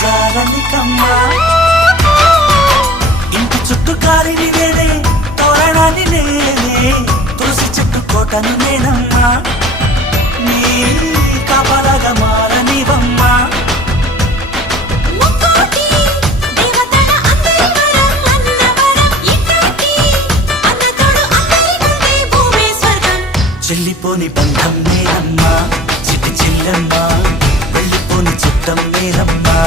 జాలనికమ్మ ఇంటి చుట్టూ కాలిని నేనే తోరణాన్ని నేనే తులసి చెట్టు కోటను నేనమ్మా నీ కాపలాగా మారనివమ్మా చెల్లిపోని బంధం నేనమ్మా